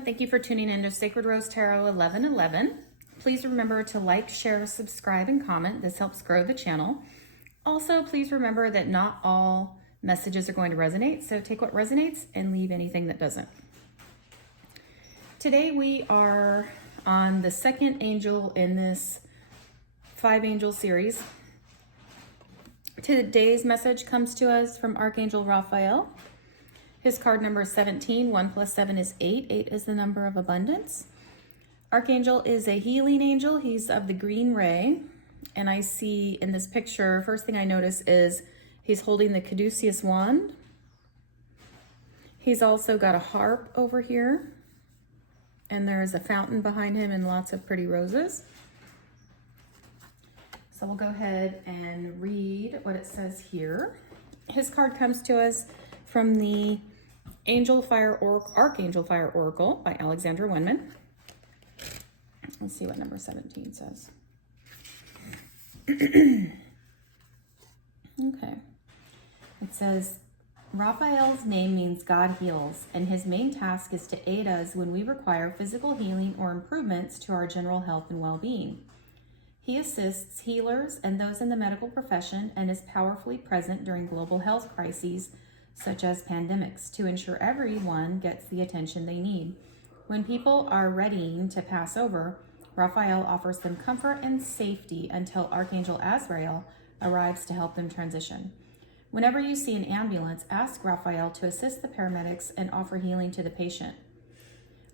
and thank you for tuning in to Sacred Rose Tarot 1111. Please remember to like, share, subscribe, and comment. This helps grow the channel. Also, please remember that not all messages are going to resonate, so take what resonates and leave anything that doesn't. Today we are on the second angel in this 5-angel series. Today's message comes to us from Archangel Raphael. His card number is 17. 1 plus 7 is 8. 8 is the number of abundance. Archangel is a healing angel. He's of the green ray. And I see in this picture, first thing I notice is he's holding the caduceus wand. He's also got a harp over here. And there's a fountain behind him and lots of pretty roses. So we'll go ahead and read what it says here. His card comes to us from the Archangel Fire Oracle by Alexandra Wenman. Let's see what number 17 says. Okay. It says, Raphael's name means God heals, and his main task is to aid us when we require physical healing or improvements to our general health and well-being. He assists healers and those in the medical profession and is powerfully present during global health crises such as pandemics to ensure everyone gets the attention they need. When people are readying to pass over, Raphael offers them comfort and safety until Archangel Azrael arrives to help them transition. Whenever you see an ambulance, ask Raphael to assist the paramedics and offer healing to the patient.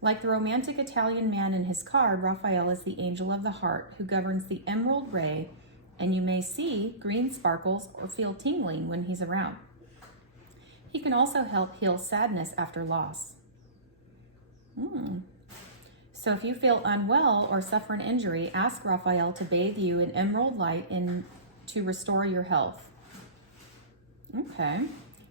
Like the romantic Italian man in his card, Raphael is the angel of the heart who governs the emerald ray, and you may see green sparkles or feel tingling when he's around. He can also help heal sadness after loss. So if you feel unwell or suffer an injury, ask Raphael to bathe you in emerald light to restore your health. Okay.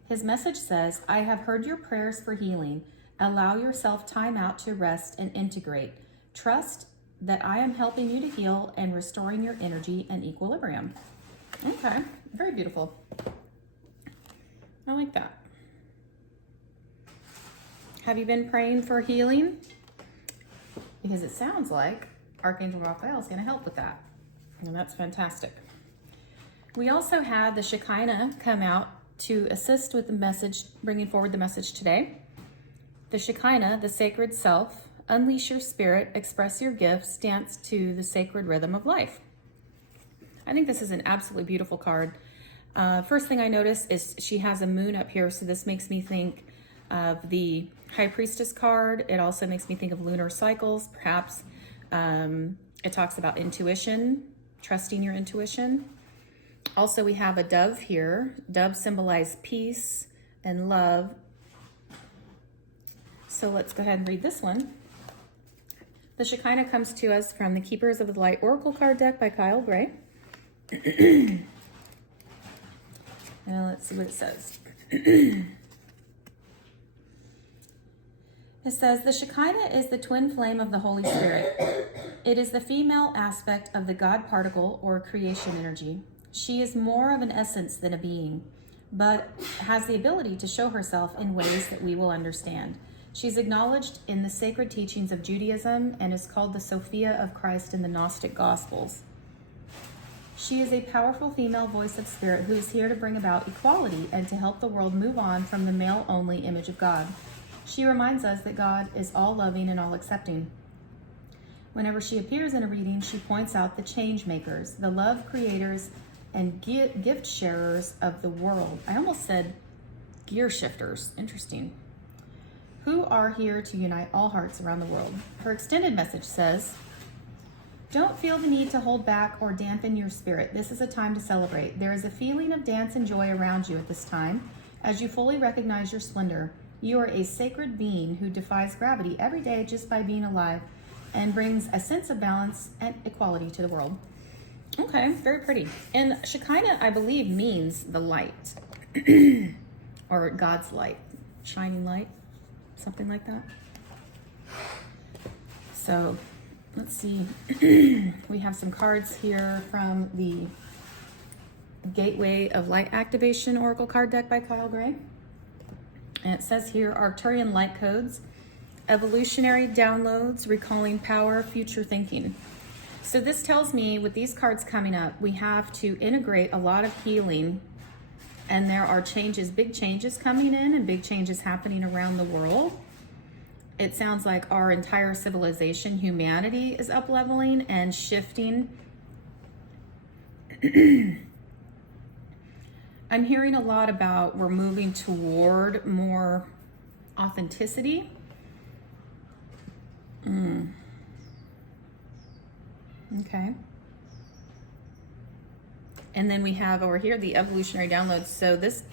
His message says, I have heard your prayers for healing. Allow yourself time out to rest and integrate. Trust that I am helping you to heal and restoring your energy and equilibrium. Okay. Very beautiful. I like that. Have you been praying for healing? Because it sounds like Archangel Raphael is going to help with that. And that's fantastic. We also had the Shekinah come out to assist with the message, bringing forward the message today. The Shekinah, the sacred self, unleash your spirit, express your gifts, dance to the sacred rhythm of life. I think this is an absolutely beautiful card. First thing I notice is she has a moon up here, so this makes me think of the High Priestess card. It also makes me think of lunar cycles. Perhaps it talks about intuition, trusting your intuition. Also, we have a dove here. Doves symbolize peace and love. So let's go ahead and read this one. The Shekinah comes to us from the Keepers of the Light Oracle card deck by Kyle Gray. Now let's see what it says. It says, the Shekinah is the twin flame of the Holy Spirit. It is the female aspect of the God particle or creation energy. She is more of an essence than a being, but has the ability to show herself in ways that we will understand. She's acknowledged in the sacred teachings of Judaism and is called the Sophia of Christ in the Gnostic Gospels. She is a powerful female voice of spirit who is here to bring about equality and to help the world move on from the male-only image of God. She reminds us that God is all-loving and all-accepting. Whenever she appears in a reading, she points out the change makers, the love creators, and gift sharers of the world. I almost said gear shifters. Interesting. Who are here to unite all hearts around the world. Her extended message says, don't feel the need to hold back or dampen your spirit. This is a time to celebrate. There is a feeling of dance and joy around you at this time as you fully recognize your splendor. You are a sacred being who defies gravity every day just by being alive and brings a sense of balance and equality to the world. Okay, very pretty. And Shekinah, I believe, means the light or God's light, shining light, something like that. So let's see. We have some cards here from the Gateway of Light Activation Oracle card deck by Kyle Gray. And it says here, Arcturian light codes. Evolutionary downloads, recalling power, future thinking. So this tells me with these cards coming up, we have to integrate a lot of healing, and there are changes, big changes coming in and big changes happening around the world. It sounds like our entire civilization, humanity, is up-leveling and shifting. I'm hearing a lot about we're moving toward more authenticity. Okay. And then we have over here the evolutionary downloads. So this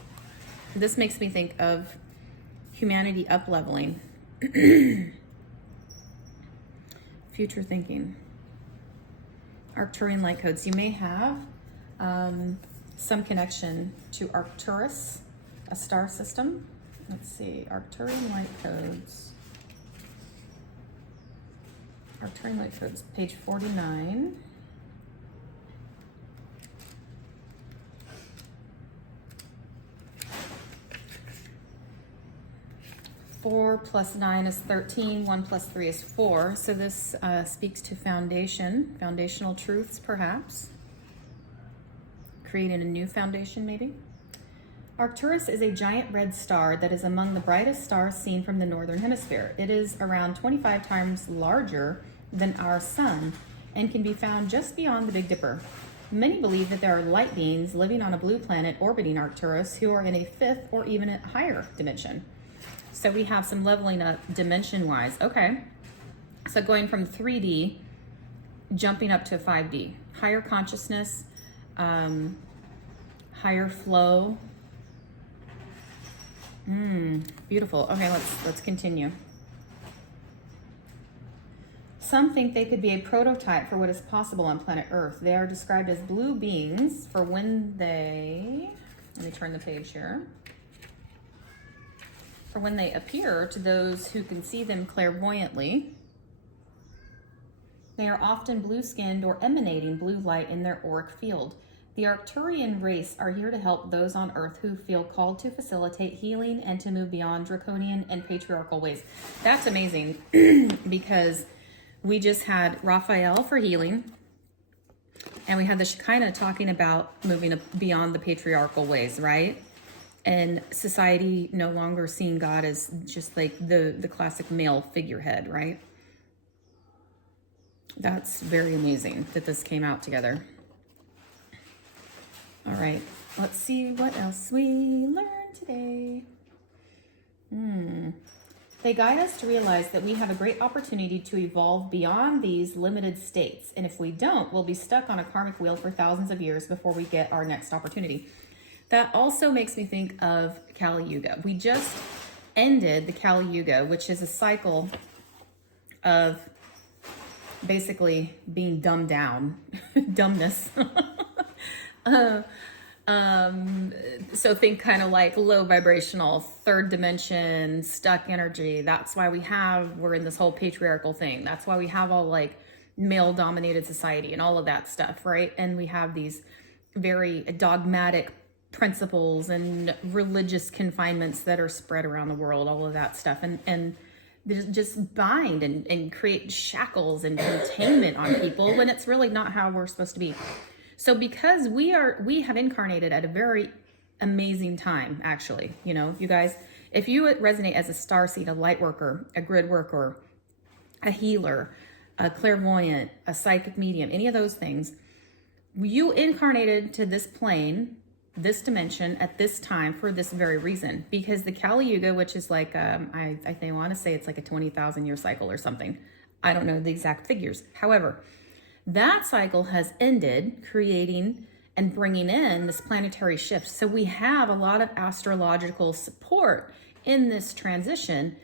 makes me think of humanity up-leveling. Future thinking. Arcturian light codes. You may have some connection to Arcturus, a star system. Let's see, Arcturian light codes. Arcturian light codes, page 49. Four plus 9 is 13, 1 plus 3 is 4. So this speaks to foundational truths, perhaps. Creating a new foundation, maybe. Arcturus is a giant red star that is among the brightest stars seen from the northern hemisphere. It is around 25 times larger than our sun and can be found just beyond the Big Dipper. Many believe that there are light beings living on a blue planet orbiting Arcturus who are in a fifth or even a higher dimension. So we have some leveling up dimension-wise. Okay, so going from 3D, jumping up to 5D. Higher consciousness, higher flow. Beautiful. Okay, let's continue. Some think they could be a prototype for what is possible on planet Earth. They are described as blue beings for when they, let me turn the page here, for when they appear to those who can see them clairvoyantly. They are often blue-skinned or emanating blue light in their auric field. The Arcturian race are here to help those on Earth who feel called to facilitate healing and to move beyond draconian and patriarchal ways. That's amazing because we just had Raphael for healing, and we had the Shekinah talking about moving beyond the patriarchal ways, right? And society no longer seeing God as just like the classic male figurehead, right? That's very amazing that this came out together. All right, let's see what else we learned today. They guide us to realize that we have a great opportunity to evolve beyond these limited states. And if we don't, we'll be stuck on a karmic wheel for thousands of years before we get our next opportunity. That also makes me think of Kali Yuga. We just ended the Kali Yuga, which is a cycle of basically being dumbed down, dumbness. So think kind of like low vibrational, third dimension, stuck energy. That's why we're in this whole patriarchal thing. That's why we have all like male dominated society and all of that stuff, right? And we have these very dogmatic principles and religious confinements that are spread around the world, all of that stuff. And just bind and create shackles and containment on people when it's really not how we're supposed to be. So because we have incarnated at a very amazing time, actually, you know, you guys, if you resonate as a starseed, a light worker, a grid worker, a healer, a clairvoyant, a psychic medium, any of those things, you incarnated to this plane, this dimension at this time for this very reason. Because the Kali Yuga, which is like, I want to say it's like a 20,000 year cycle or something. I don't know the exact figures. However, that cycle has ended, creating and bringing in this planetary shift. So we have a lot of astrological support in this transition.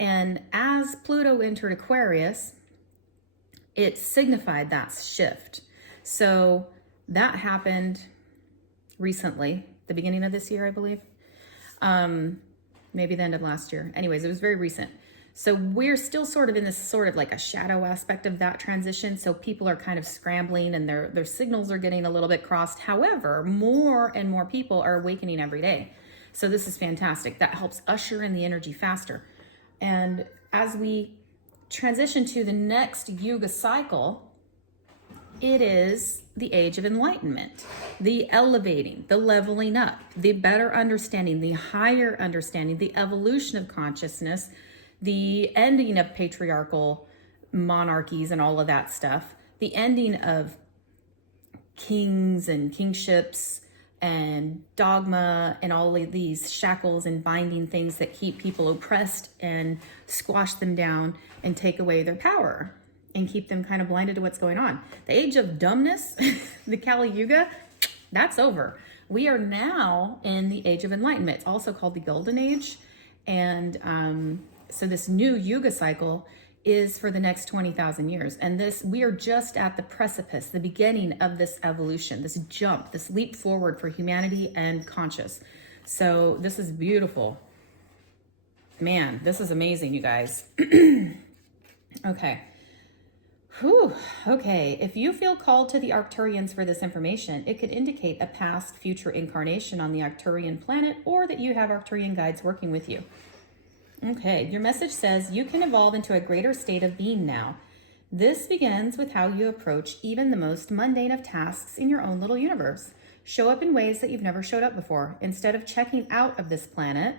And as Pluto entered Aquarius, it signified that shift. So that happened recently, the beginning of this year, I believe. Maybe the end of last year. Anyways, it was very recent. So we're still sort of in this sort of like a shadow aspect of that transition. So people are kind of scrambling and their signals are getting a little bit crossed. However, more and more people are awakening every day. So this is fantastic. That helps usher in the energy faster. And as we transition to the next Yuga cycle, it is the age of enlightenment, the elevating, the leveling up, the better understanding, the higher understanding, the evolution of consciousness, the ending of patriarchal monarchies and all of that stuff, the ending of kings and kingships and dogma and all of these shackles and binding things that keep people oppressed and squash them down and take away their power and keep them kind of blinded to what's going on. The age of dumbness, the Kali Yuga, that's over. We are now in the age of enlightenment. It's also called the Golden Age. And so this new Yuga cycle is for the next 20,000 years. And we are just at the precipice, the beginning of this evolution, this jump, this leap forward for humanity and conscious. So this is beautiful. Man, this is amazing, you guys. Okay. Whew. Okay. If you feel called to the Arcturians for this information, it could indicate a past, future incarnation on the Arcturian planet, or that you have Arcturian guides working with you. Okay, your message says you can evolve into a greater state of being now. This begins with how you approach even the most mundane of tasks in your own little universe. Show up in ways that you've never showed up before. Instead of checking out of this planet,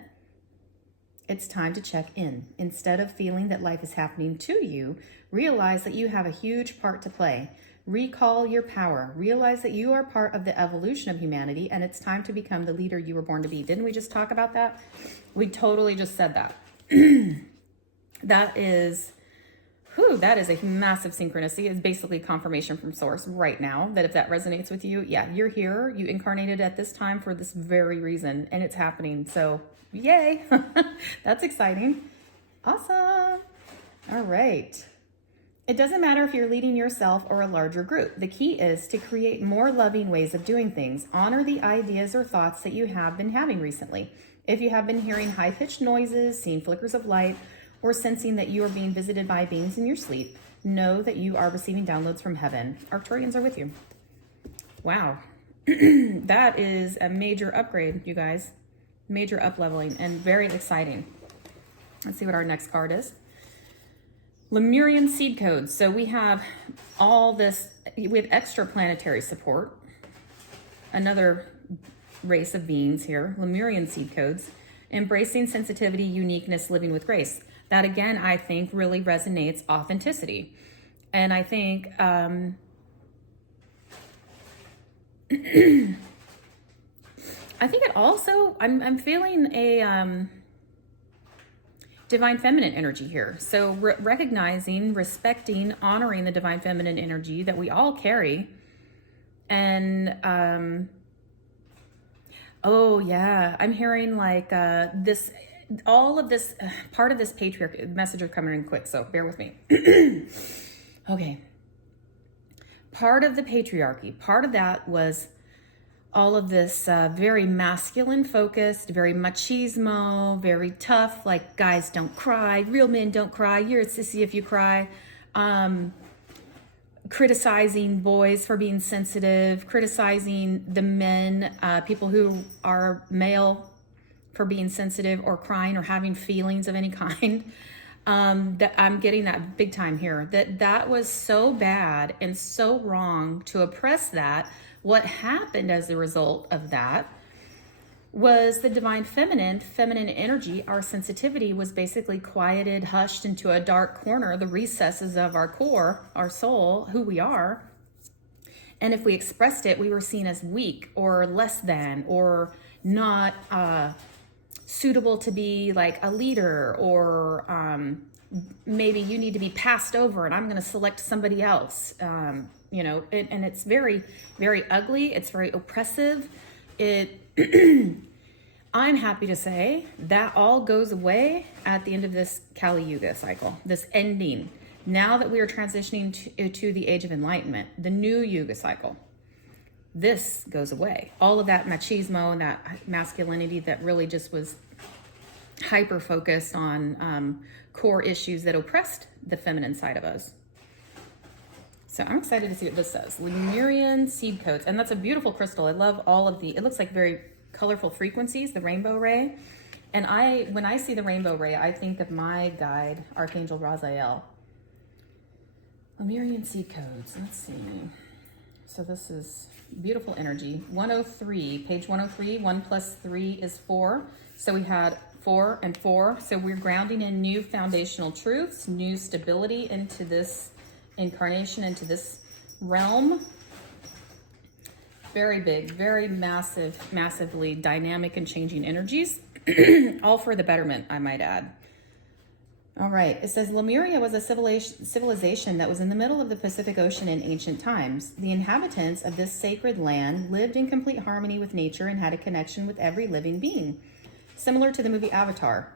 it's time to check in. Instead of feeling that life is happening to you, realize that you have a huge part to play. Recall your power. Realize that you are part of the evolution of humanity, and it's time to become the leader you were born to be. Didn't we just talk about that? We totally just said that. That is a massive synchronicity. It's basically confirmation from source right now that if that resonates with you, yeah, you're here. You incarnated at this time for this very reason, and it's happening. So yay. That's exciting. Awesome. All right. It doesn't matter if you're leading yourself or a larger group. The key is to create more loving ways of doing things. Honor the ideas or thoughts that you have been having recently. If you have been hearing high-pitched noises, seeing flickers of light, or sensing that you are being visited by beings in your sleep, know that you are receiving downloads from heaven. Arcturians are with you. Wow. That is a major upgrade, you guys. Major up-leveling and very exciting. Let's see what our next card is. Lemurian seed codes. So we have all this, we have extra planetary support. Another race of beings here, Lemurian seed codes, embracing sensitivity, uniqueness, living with grace. That again, I think really resonates authenticity. And I think, I think it also, I'm feeling a divine feminine energy here. So recognizing, respecting, honoring the divine feminine energy that we all carry. And, oh yeah, I'm hearing like this, all of this, part of this patriarchy, messages coming in quick, so bear with me. Okay. Part of the patriarchy, part of that was all of this very masculine focused, very machismo, very tough, like guys don't cry, real men don't cry, you're a sissy if you cry. Criticizing boys for being sensitive, criticizing the men, people who are male for being sensitive or crying or having feelings of any kind. That I'm getting that big time here. That was so bad and so wrong to oppress that. What happened as a result of that was the divine feminine energy, our sensitivity was basically quieted, hushed into a dark corner, the recesses of our core, our soul, who we are. And if we expressed it, we were seen as weak or less than, or not suitable to be like a leader, or maybe you need to be passed over and I'm going to select somebody else. And it's very, very ugly. It's very oppressive. I'm happy to say that all goes away at the end of this Kali Yuga cycle, this ending. Now that we are transitioning to the age of enlightenment, the new Yuga cycle, this goes away. All of that machismo and that masculinity that really just was hyper-focused on core issues that oppressed the feminine side of us. So I'm excited to see what this says. Lemurian seed codes. And that's a beautiful crystal. I love all of it looks like very colorful frequencies, the rainbow ray. And when I see the rainbow ray, I think of my guide, Archangel Raziel. Lemurian seed codes. Let's see. So this is beautiful energy. 103, page 103, 1 plus 3 is 4. So we had 4 and 4. So we're grounding in new foundational truths, new stability into this incarnation, into this realm. Very big, very massive, massively dynamic and changing energies, all for the betterment, I might add. All right, it says Lemuria was a civilization that was in the middle of the Pacific Ocean in ancient times. The inhabitants of this sacred land lived in complete harmony with nature and had a connection with every living being, similar to the movie Avatar.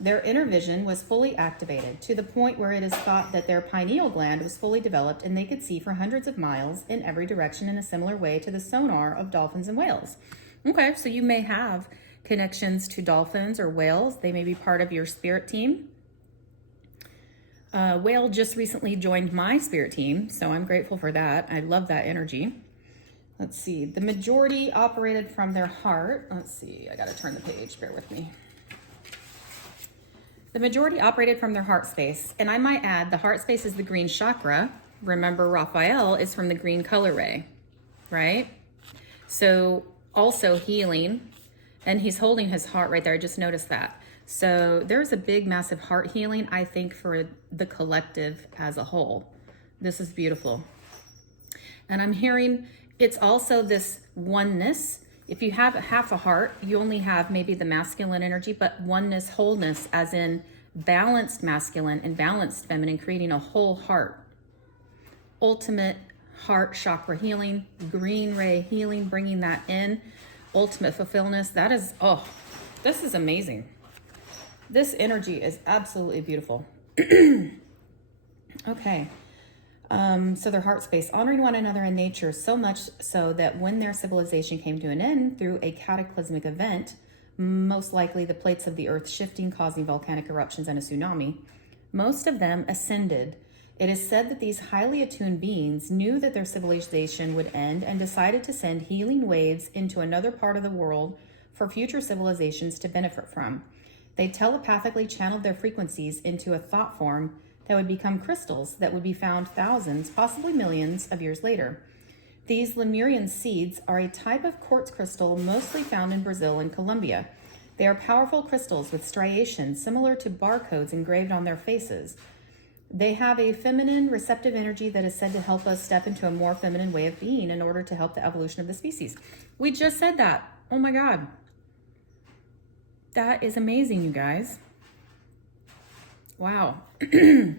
Their inner vision was fully activated to the point where it is thought that their pineal gland was fully developed and they could see for hundreds of miles in every direction in a similar way to the sonar of dolphins and whales. Okay, so you may have connections to dolphins or whales. They may be part of your spirit team. Whale just recently joined my spirit team, so I'm grateful for that. I love that energy. Let's see. The majority operated from their heart. Let's see. I got to turn the page. Bear with me. The majority operated from their heart space. And I might add, the heart space is the green chakra. Remember, Raphael is from the green color ray, right? So also healing. And he's holding his heart right there. I just noticed that. So there's a big, massive heart healing, I think, for the collective as a whole. This is beautiful. And I'm hearing it's also this oneness. If you have half a heart, you only have maybe the masculine energy, but oneness, wholeness, as in balanced masculine and balanced feminine, creating a whole heart. Ultimate heart chakra healing, green ray healing, bringing that in. Ultimate fulfillment. That is, oh, this is amazing. This energy is absolutely beautiful. Okay. So their heart space, honoring one another in nature, so much so that when their civilization came to an end through a cataclysmic event, most likely the plates of the earth shifting, causing volcanic eruptions and a tsunami, most of them ascended. It is said that these highly attuned beings knew that their civilization would end and decided to send healing waves into another part of the world for future civilizations to benefit from. They telepathically channeled their frequencies into a thought form that would become crystals that would be found thousands, possibly millions of years later. These Lemurian seeds are a type of quartz crystal mostly found in Brazil and Colombia. They are powerful crystals with striations similar to barcodes engraved on their faces. They have a feminine, receptive energy that is said to help us step into a more feminine way of being in order to help the evolution of the species. We just said that. Oh my God. That is amazing, you guys. Wow. The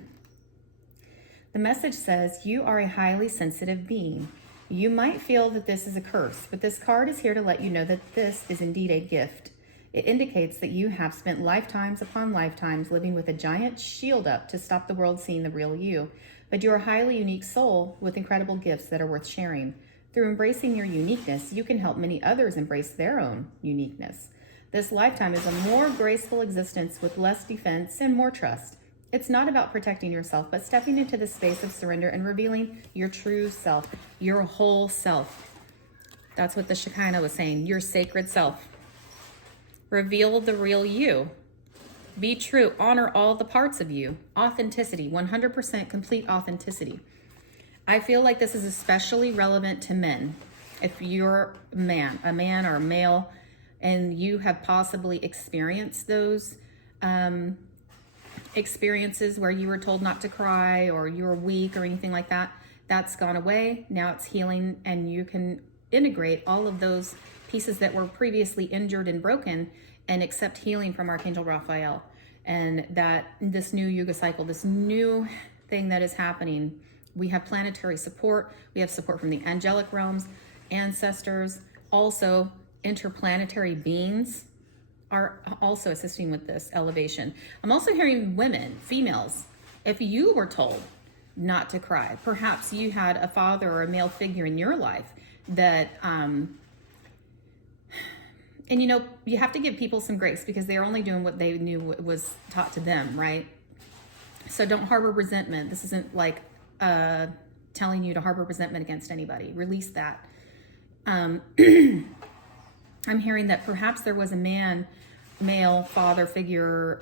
message says, you are a highly sensitive being. You might feel that this is a curse, but this card is here to let you know that this is indeed a gift. It indicates that you have spent lifetimes upon lifetimes living with a giant shield up to stop the world seeing the real you. But you're a highly unique soul with incredible gifts that are worth sharing. Through embracing your uniqueness, you can help many others embrace their own uniqueness. This lifetime is a more graceful existence with less defense and more trust. It's not about protecting yourself, but stepping into the space of surrender and revealing your true self, your whole self. That's what the Shekinah was saying, your sacred self. Reveal the real you. Be true. Honor all the parts of you. Authenticity, 100% complete authenticity. I feel like this is especially relevant to men. If you're a man or a male, and you have possibly experienced those experiences where you were told not to cry or you were weak or anything like that, that's gone away. Now it's healing, and you can integrate all of those pieces that were previously injured and broken and accept healing from Archangel Raphael. And that this new Yuga cycle, this new thing that is happening, we have planetary support. We have support from the angelic realms, ancestors, also interplanetary beings are also assisting with this elevation. I'm also hearing women, females, if you were told not to cry, perhaps you had a father or a male figure in your life that, and you know, you have to give people some grace because they're only doing what they knew was taught to them, right? So don't harbor resentment. This isn't like telling you to harbor resentment against anybody. Release that. I'm hearing that perhaps there was a man male father figure,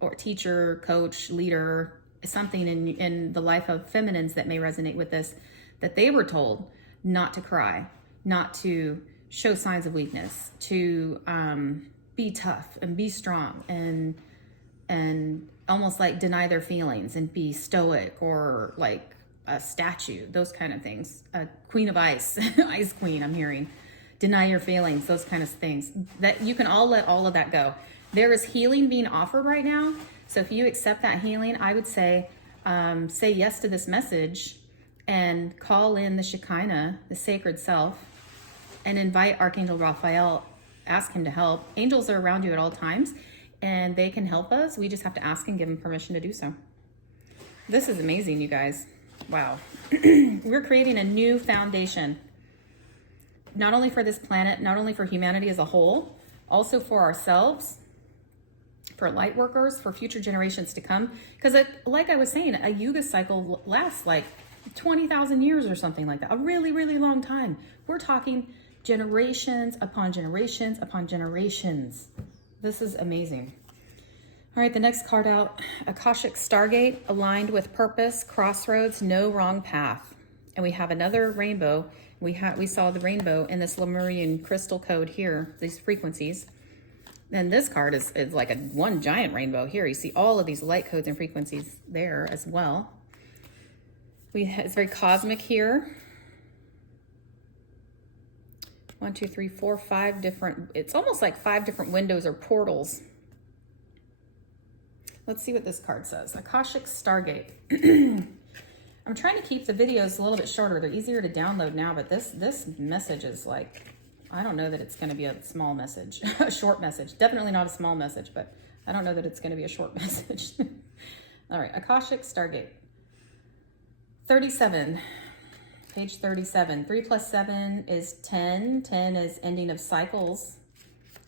or teacher, coach, leader, something in the life of feminines that may resonate with this, that they were told not to cry, not to show signs of weakness, to be tough and be strong, and almost like deny their feelings and be stoic or like a statue, those kind of things. A queen of ice, ice queen, I'm hearing. Deny your feelings, those kind of things. That you can all let all of that go. There is healing being offered right now. So if you accept that healing, I would say yes to this message and call in the Shekinah, the sacred self, and invite Archangel Raphael. Ask him to help. Angels are around you at all times, and they can help us. We just have to ask and give them permission to do so. This is amazing, you guys. Wow. We're creating a new foundation, not only for this planet, not only for humanity as a whole, also for ourselves, for light workers, for future generations to come. Because like I was saying, a yuga cycle lasts like 20,000 years or something like that. A really, really long time. We're talking generations upon generations upon generations. This is amazing. All right, the next card out, Akashic Stargate, aligned with purpose, crossroads, no wrong path. And we have another rainbow. We saw the rainbow in this Lemurian crystal code here, these frequencies. And this card is like one giant rainbow here. You see all of these light codes and frequencies there as well. It's very cosmic here. 1, 2, 3, 4, 5 different, it's almost like 5 different windows or portals. Let's see what this card says. Akashic Stargate. I'm trying to keep the videos a little bit shorter. They're easier to download now, but this message is like, I don't know that it's going to be a small message, a short message. Definitely not a small message, but I don't know that it's going to be a short message. All right, Akashic Stargate. 37, page 37. 3 plus 7 is 10. 10 is ending of cycles,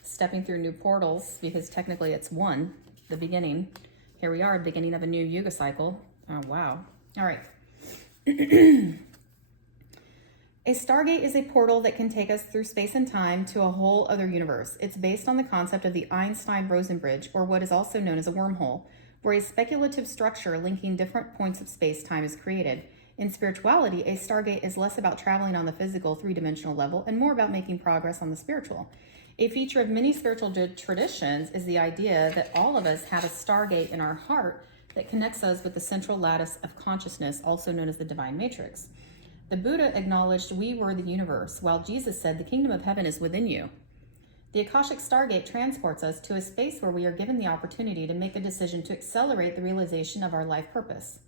stepping through new portals, because technically it's 1, the beginning. Here we are, beginning of a new yuga cycle. Oh, wow. All right. A stargate is a portal that can take us through space and time to a whole other universe. It's based on the concept of the Einstein-Rosen bridge, or what is also known as a wormhole, where a speculative structure linking different points of space-time is created. In spirituality, a stargate is less about traveling on the physical three-dimensional level and more about making progress on the spiritual. A feature of many spiritual traditions is the idea that all of us have a stargate in our heart that connects us with the central lattice of consciousness, also known as the divine matrix. The Buddha acknowledged we were the universe, while Jesus said the kingdom of heaven is within you. The Akashic Stargate transports us to a space where we are given the opportunity to make a decision to accelerate the realization of our life purpose.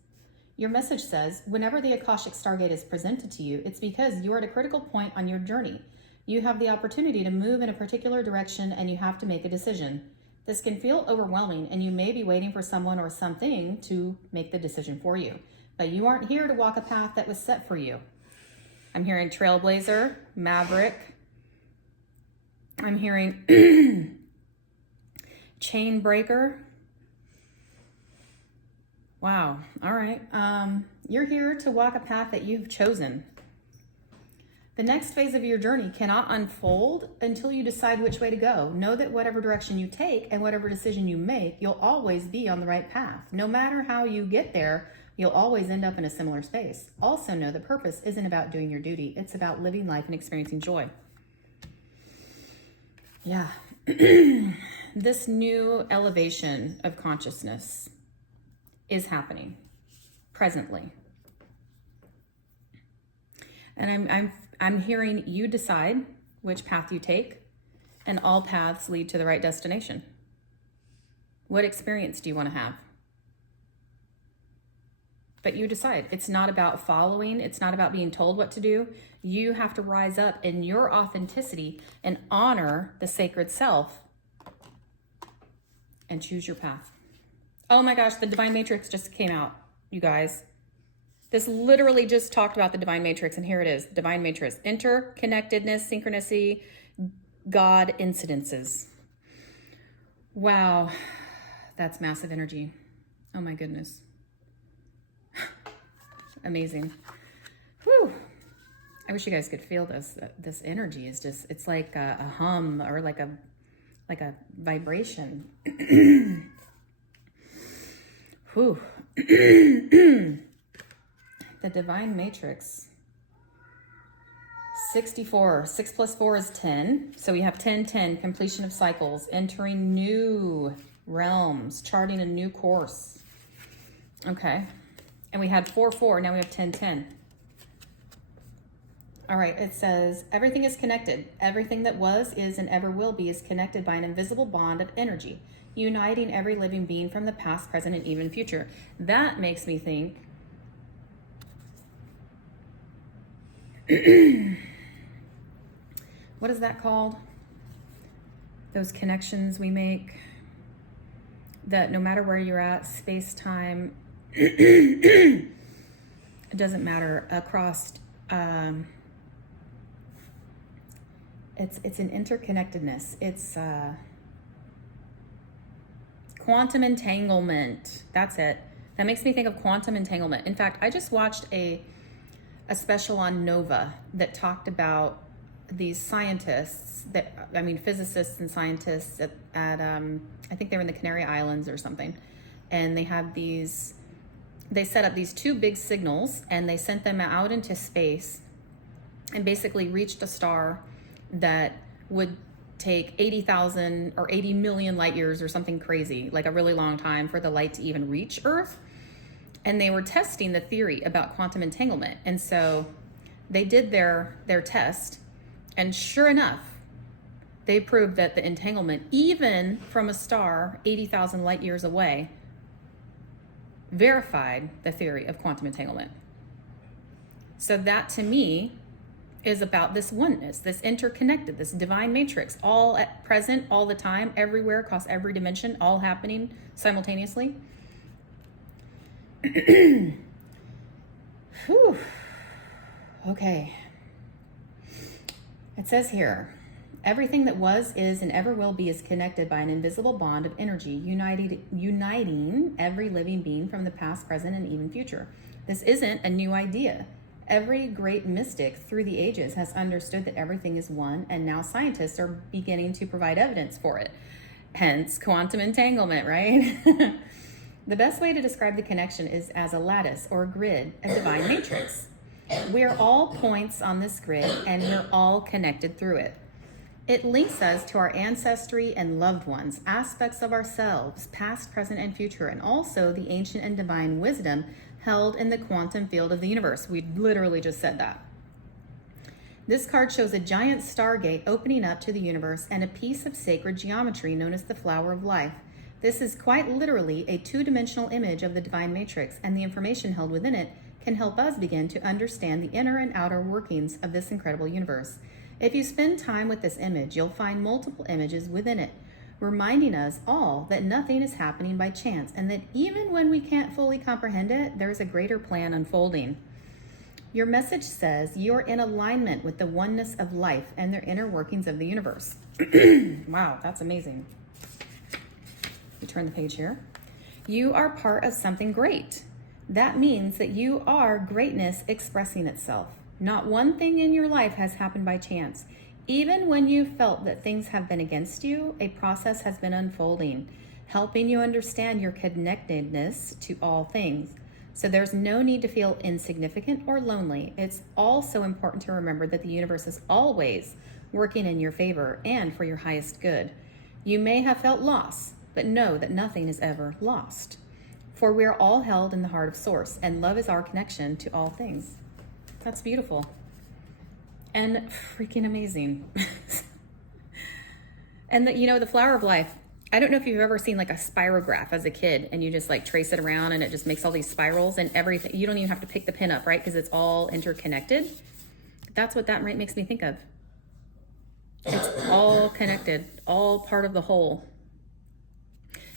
Your message says, whenever the Akashic Stargate is presented to you, it's because you are at a critical point on your journey. You have the opportunity to move in a particular direction and you have to make a decision. This can feel overwhelming and you may be waiting for someone or something to make the decision for you. But you aren't here to walk a path that was set for you. I'm hearing trailblazer, maverick. I'm hearing chain breaker. Wow. All right. You're here to walk a path that you've chosen. The next phase of your journey cannot unfold until you decide which way to go. Know that whatever direction you take and whatever decision you make, you'll always be on the right path. No matter how you get there, you'll always end up in a similar space. Also know the purpose isn't about doing your duty. It's about living life and experiencing joy. Yeah. This new elevation of consciousness is happening presently. And I'm hearing you decide which path you take, and all paths lead to the right destination. What experience do you want to have? But you decide. It's not about following. It's not about being told what to do. You have to rise up in your authenticity and honor the sacred self and choose your path. Oh my gosh, the Divine Matrix just came out, you guys. This literally just talked about the Divine Matrix, and here it is, Divine Matrix. Interconnectedness, synchronicity, God incidences. Wow, that's massive energy. Oh my goodness. Amazing. Whew. I wish you guys could feel this. This energy is just, it's like a hum or like like a vibration. Whew. The divine matrix. 64. 6 plus 4 is 10. So we have 10, 10, completion of cycles, entering new realms, charting a new course. Okay. And we had 4, 4. Now we have 10, 10. All right. It says, everything is connected. Everything that was, is, and ever will be is connected by an invisible bond of energy, uniting every living being from the past, present, and even future. That makes me think what is that called? Those connections we make that no matter where you're at, space, time, it doesn't matter, across, it's an interconnectedness. It's quantum entanglement. That's it. That makes me think of quantum entanglement. In fact, I just watched a special on Nova that talked about these scientists physicists and scientists at I think they were in the Canary Islands or something. And they set up these 2 big signals and they sent them out into space and basically reached a star that would take 80,000 or 80 million light years or something crazy, like a really long time for the light to even reach Earth. And they were testing the theory about quantum entanglement. And so they did their test, and sure enough, they proved that the entanglement, even from a star 80,000 light years away, verified the theory of quantum entanglement. So that to me is about this oneness, this interconnected, this divine matrix, all at present, all the time, everywhere, across every dimension, all happening simultaneously. Whew. Okay. It says here, everything that was, is, and ever will be is connected by an invisible bond of energy, uniting every living being from the past, present, and even future. This isn't a new idea. Every great mystic through the ages has understood that everything is one, and now scientists are beginning to provide evidence for it. Hence, quantum entanglement, right? The best way to describe the connection is as a lattice or grid, a divine matrix. We're all points on this grid, and we're all connected through it. It links us to our ancestry and loved ones, aspects of ourselves, past, present, and future, and also the ancient and divine wisdom held in the quantum field of the universe. We literally just said that. This card shows a giant stargate opening up to the universe and a piece of sacred geometry known as the flower of life. This is quite literally a 2-dimensional image of the divine matrix, and the information held within it can help us begin to understand the inner and outer workings of this incredible universe. If you spend time with this image, you'll find multiple images within it, reminding us all that nothing is happening by chance, and that even when we can't fully comprehend it, there's a greater plan unfolding. Your message says you're in alignment with the oneness of life and their inner workings of the universe. Wow, that's amazing. You turn the page here. You are part of something great. That means that you are greatness expressing itself. Not one thing in your life has happened by chance. Even when you felt that things have been against you, a process has been unfolding, helping you understand your connectedness to all things. So there's no need to feel insignificant or lonely. It's also important to remember that the universe is always working in your favor and for your highest good. You may have felt loss, but know that nothing is ever lost. For we are all held in the heart of Source, and love is our connection to all things. That's beautiful. And freaking amazing. And the flower of life, I don't know if you've ever seen like a spirograph as a kid, and you just like trace it around and it just makes all these spirals and everything. You don't even have to pick the pin up, right? Because it's all interconnected. That's what that makes me think of. It's all connected, all part of the whole.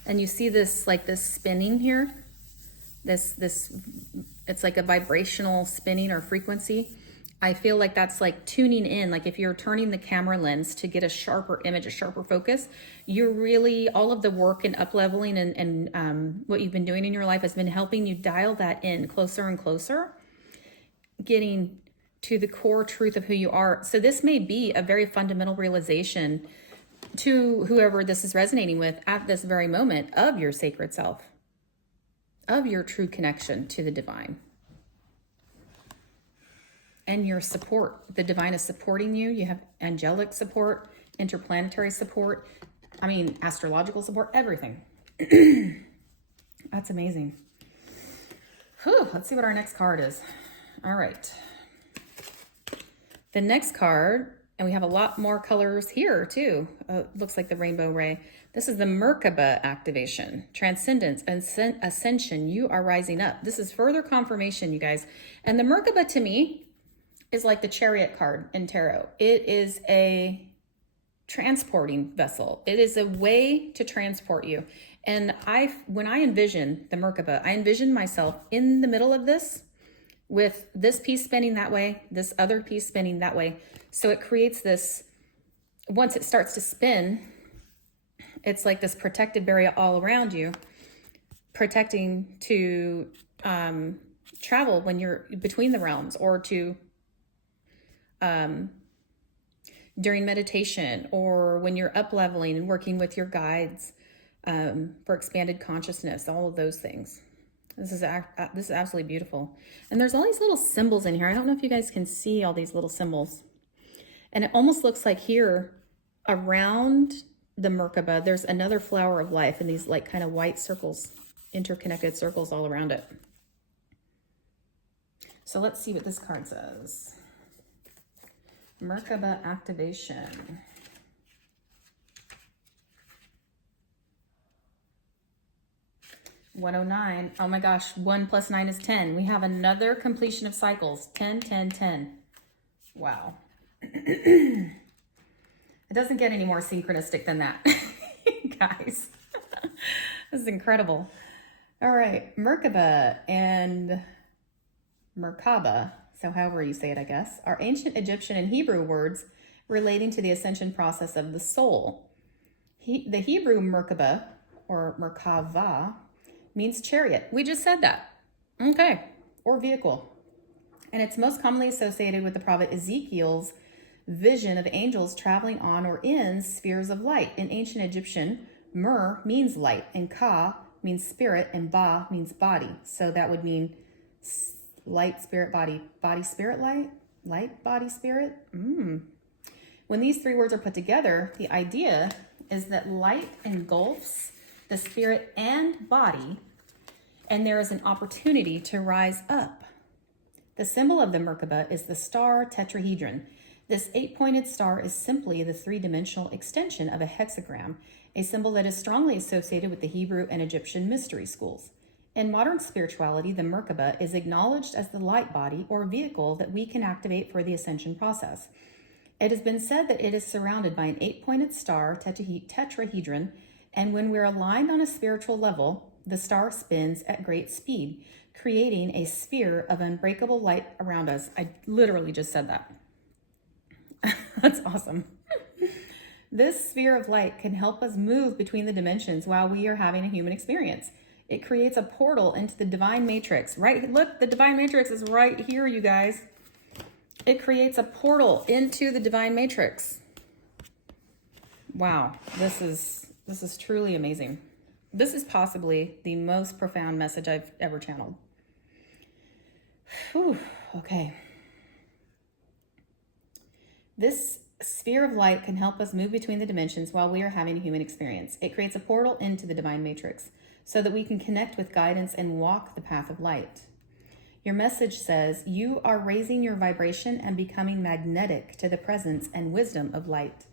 And you see this spinning here. This it's like a vibrational spinning or frequency. I feel like that's like tuning in. Like if you're turning the camera lens to get a sharper image, a sharper focus, you're really, all of the work and up leveling and what you've been doing in your life has been helping you dial that in closer and closer, getting to the core truth of who you are. So this may be a very fundamental realization to whoever this is resonating with at this very moment of your sacred self, of your true connection to the divine. And your support. The divine is supporting you. You have angelic support, interplanetary support, astrological support, everything. That's amazing. Whew, let's see what our next card is. All right. The next card, and we have a lot more colors here too. Looks like the rainbow ray. This is the Merkaba activation. Transcendence and ascension. You are rising up. This is further confirmation, you guys. And the Merkaba to me is like the Chariot card in tarot. It is a transporting vessel. It is a way to transport you. And when I envision the Merkaba, I envision myself in the middle of this with this piece spinning that way, this other piece spinning that way. So it creates this, once it starts to spin, it's like this protective barrier all around you, protecting to travel when you're between the realms, or to during meditation, or when you're up leveling and working with your guides for expanded consciousness, all of those things. This is absolutely beautiful. And there's all these little symbols in here. I don't know if you guys can see all these little symbols. And it almost looks like here around the Merkaba, there's another flower of life, and these like kind of white circles, interconnected circles all around it. So let's see what this card says. Merkaba activation. $109. Oh my gosh, 1 + 9 is 10. We have another completion of cycles. 10, 10, 10. Wow. It doesn't get any more synchronistic than that, guys. This is incredible. All right, Merkaba and Merkaba, so however you say it, I guess, are ancient Egyptian and Hebrew words relating to the ascension process of the soul. The Hebrew Merkaba, or Merkava, means chariot. We just said that. Okay. Or vehicle. And it's most commonly associated with the prophet Ezekiel's vision of angels traveling on or in spheres of light. In ancient Egyptian, Mer means light, and Ka means spirit, and Ba means body. So that would mean light, spirit, body, spirit, light, body, spirit. When these three words are put together, the idea is that light engulfs the spirit and body, and there is an opportunity to rise up. The symbol of the Merkaba is the star tetrahedron. This 8-pointed star is simply the 3-dimensional extension of a hexagram, a symbol that is strongly associated with the Hebrew and Egyptian mystery schools. In modern spirituality, the Merkaba is acknowledged as the light body or vehicle that we can activate for the ascension process. It has been said that it is surrounded by an 8-pointed star tetrahedron, and when we're aligned on a spiritual level, the star spins at great speed, creating a sphere of unbreakable light around us. I literally just said that. That's awesome. This sphere of light can help us move between the dimensions while we are having a human experience. It creates a portal into the divine matrix, right? Look, the divine matrix is right here, you guys. It creates a portal into the divine matrix. Wow, this is truly amazing. This is possibly the most profound message I've ever channeled. Whew, okay. This sphere of light can help us move between the dimensions while we are having a human experience. It creates a portal into the divine matrix so that we can connect with guidance and walk the path of light. Your message says you are raising your vibration and becoming magnetic to the presence and wisdom of light.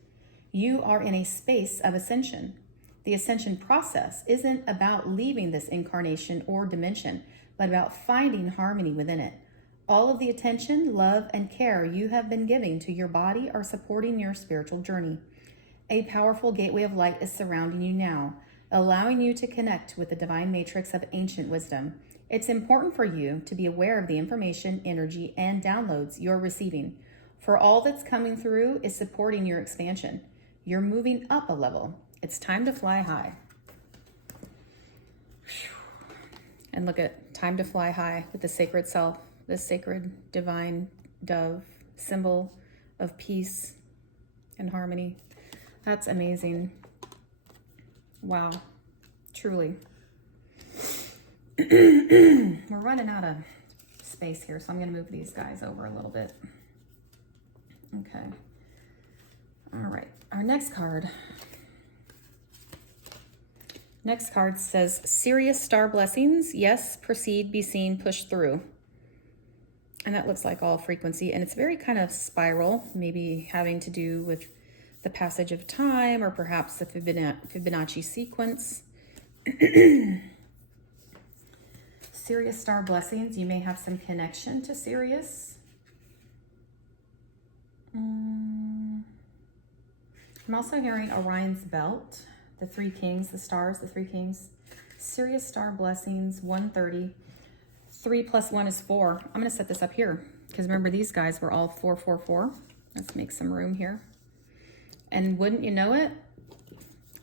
You are in a space of ascension. The ascension process isn't about leaving this incarnation or dimension, but about finding harmony within it. All of the attention, love, and care you have been giving to your body are supporting your spiritual journey. A powerful gateway of light is surrounding you now, allowing you to connect with the divine matrix of ancient wisdom. It's important for you to be aware of the information, energy, and downloads you're receiving, for all that's coming through is supporting your expansion. You're moving up a level. It's time to fly high. And look at time to fly high with the sacred self, the sacred divine dove, symbol of peace and harmony. That's amazing. Wow. Truly. We're running out of space here, so I'm going to move these guys over a little bit. Okay. All right. Our next card. Next card says, Sirius star blessings. Yes, proceed, be seen, push through. And that looks like all frequency. And it's very kind of spiral, maybe having to do with the passage of time or perhaps the Fibonacci sequence. Sirius star blessings. You may have some connection to Sirius. I'm also hearing Orion's belt, the three kings, the stars, the three kings. Sirius star blessings, 130. 3 plus 1 is 4. I'm going to set this up here because remember these guys were all 4, 4, 4. Let's make some room here. And wouldn't you know it?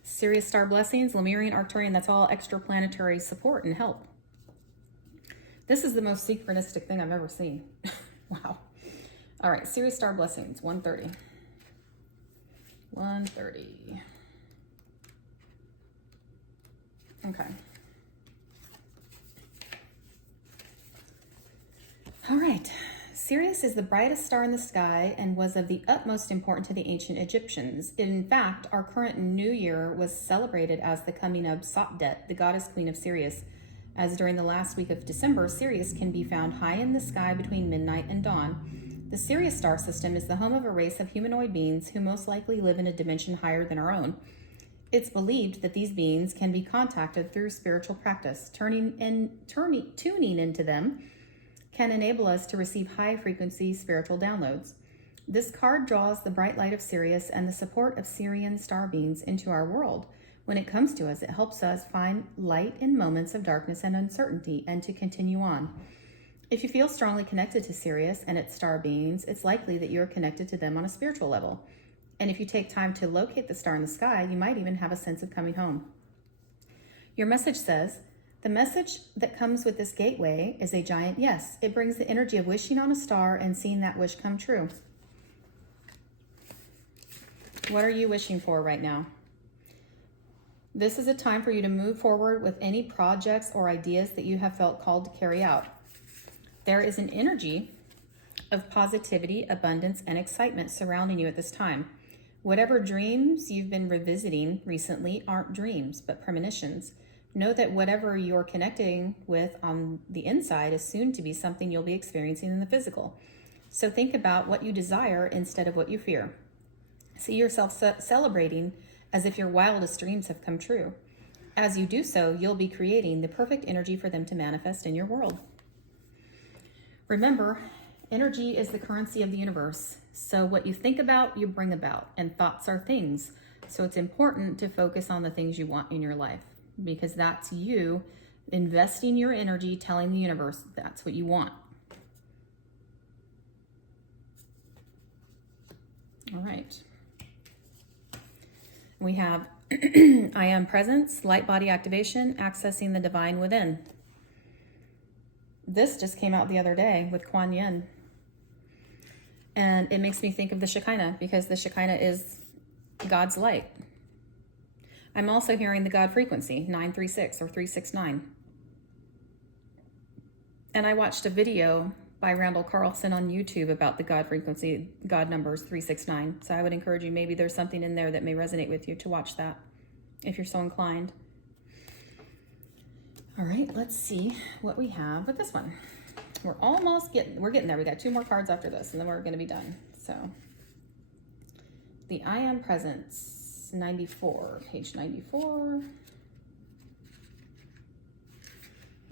Sirius star blessings, Lemurian, Arcturian, that's all extraplanetary support and help. This is the most synchronistic thing I've ever seen. Wow. All right, Sirius star blessings, 130. 130. Okay. All right. Sirius is the brightest star in the sky and was of the utmost importance to the ancient Egyptians. In fact, our current new year was celebrated as the coming of Sotdet, the goddess queen of Sirius, as during the last week of December, Sirius can be found high in the sky between midnight and dawn. The Sirius star system is the home of a race of humanoid beings who most likely live in a dimension higher than our own. It's believed that these beings can be contacted through spiritual practice. Tuning into them can enable us to receive high-frequency spiritual downloads. This card draws the bright light of Sirius and the support of Sirian star beings into our world. When it comes to us, it helps us find light in moments of darkness and uncertainty and to continue on. If you feel strongly connected to Sirius and its star beings, it's likely that you're connected to them on a spiritual level. And if you take time to locate the star in the sky, you might even have a sense of coming home. Your message says, the message that comes with this gateway is a giant yes. It brings the energy of wishing on a star and seeing that wish come true. What are you wishing for right now? This is a time for you to move forward with any projects or ideas that you have felt called to carry out. There is an energy of positivity, abundance, and excitement surrounding you at this time. Whatever dreams you've been revisiting recently aren't dreams, but premonitions. Know that whatever you're connecting with on the inside is soon to be something you'll be experiencing in the physical. So think about what you desire instead of what you fear. See yourself celebrating as if your wildest dreams have come true. As you do so, you'll be creating the perfect energy for them to manifest in your world. Remember, energy is the currency of the universe. So what you think about, you bring about, and thoughts are things. So it's important to focus on the things you want in your life, because that's you investing your energy, telling the universe that's what you want. All right. We have I am presence, light body activation, accessing the divine within. This just came out the other day with Kuan Yin. And it makes me think of the Shekinah, because the Shekinah is God's light. I'm also hearing the God frequency, 936 or 369. And I watched a video by Randall Carlson on YouTube about the God frequency, God numbers 369. So I would encourage you, maybe there's something in there that may resonate with you, to watch that if you're so inclined. All right, let's see what we have with this one. We're getting there. We got 2 more cards after this, and then we're going to be done. So the I Am Presence, 94, page 94.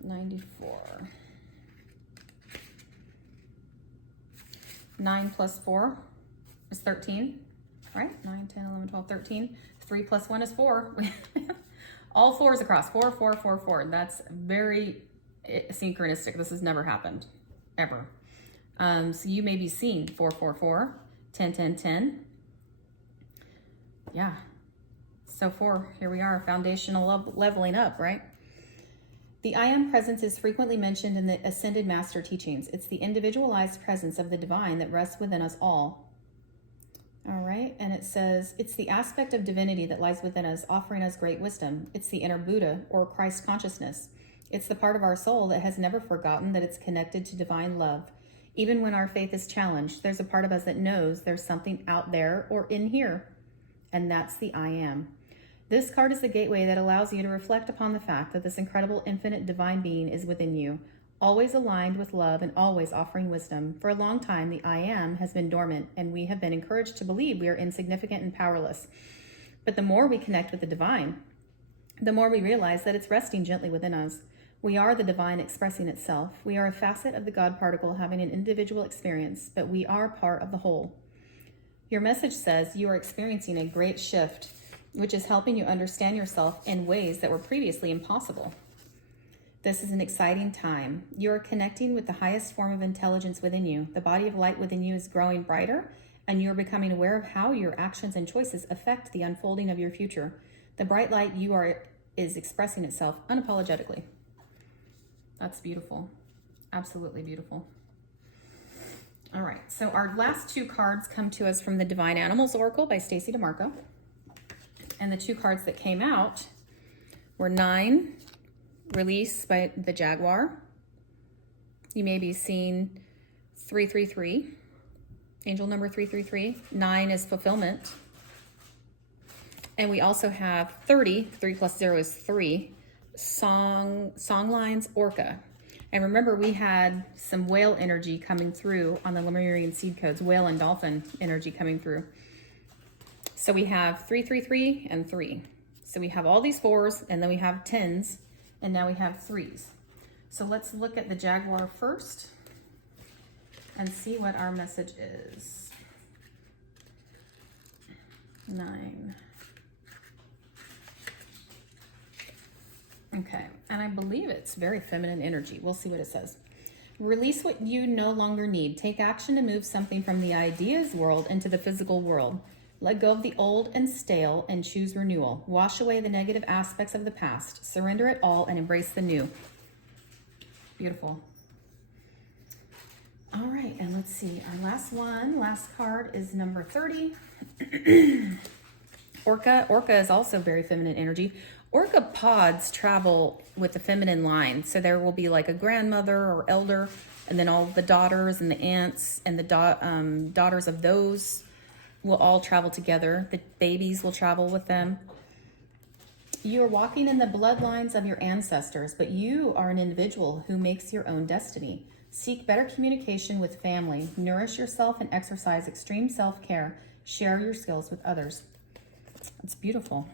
94. 9 plus 4 is 13, right? 9, 10, 11, 12, 13. 3 plus 1 is 4. All 4s across. 4, 4, 4, 4. That's very synchronistic. This has never happened, ever. So you may be seeing 4, 4, 4, 10, 10, 10. Yeah. So 4, here we are, foundational leveling up, right? The I Am Presence is frequently mentioned in the Ascended Master teachings. It's the individualized presence of the divine that rests within us all. All right, and it says, it's the aspect of divinity that lies within us, offering us great wisdom. It's the inner Buddha, or Christ consciousness. It's the part of our soul that has never forgotten that it's connected to divine love. Even when our faith is challenged, there's a part of us that knows there's something out there or in here, and that's the I Am. This card is the gateway that allows you to reflect upon the fact that this incredible infinite divine being is within you, always aligned with love and always offering wisdom. For a long time, the I Am has been dormant, and we have been encouraged to believe we are insignificant and powerless. But the more we connect with the divine, the more we realize that it's resting gently within us. We are the divine expressing itself. We are a facet of the God particle having an individual experience, but we are part of the whole. Your message says you are experiencing a great shift, which is helping you understand yourself in ways that were previously impossible. This is an exciting time. You are connecting with the highest form of intelligence within you. The body of light within you is growing brighter, and you are becoming aware of how your actions and choices affect the unfolding of your future. The bright light you are is expressing itself unapologetically. That's beautiful. Absolutely beautiful. All right, so our last two cards come to us from the Divine Animals Oracle by Stacey DeMarco. And the two cards that came out were 9, Release by the Jaguar. You may be seeing 333, angel number 333. 9 is Fulfillment. And we also have 30, 3 plus 0 is 3, Songlines Orca. And remember, we had some whale energy coming through on the Lemurian seed codes, whale and dolphin energy coming through. So we have 333 and 3. So we have all these 4s, and then we have 10s, and now we have 3s. So let's look at the Jaguar first and see what our message is. 9. Okay, and I believe it's very feminine energy. We'll see what it says. Release what you no longer need. Take action to move something from the ideas world into the physical world. Let go of the old and stale and choose renewal. Wash away the negative aspects of the past. Surrender it all and embrace the new. Beautiful. All right, and let's see. Our last card is number 30. Orca. Orca is also very feminine energy. Orca pods travel with the feminine line. So there will be like a grandmother or elder, and then all the daughters and the aunts and the daughters of those will all travel together. The babies will travel with them. You are walking in the bloodlines of your ancestors, but you are an individual who makes your own destiny. Seek better communication with family. Nourish yourself and exercise extreme self-care. Share your skills with others. It's beautiful.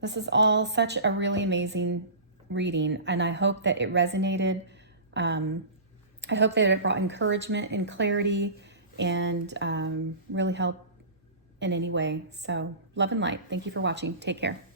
This is all such a really amazing reading, and I hope that it resonated. I hope that it brought encouragement and clarity and really helped in any way. So love and light. Thank you for watching. Take care.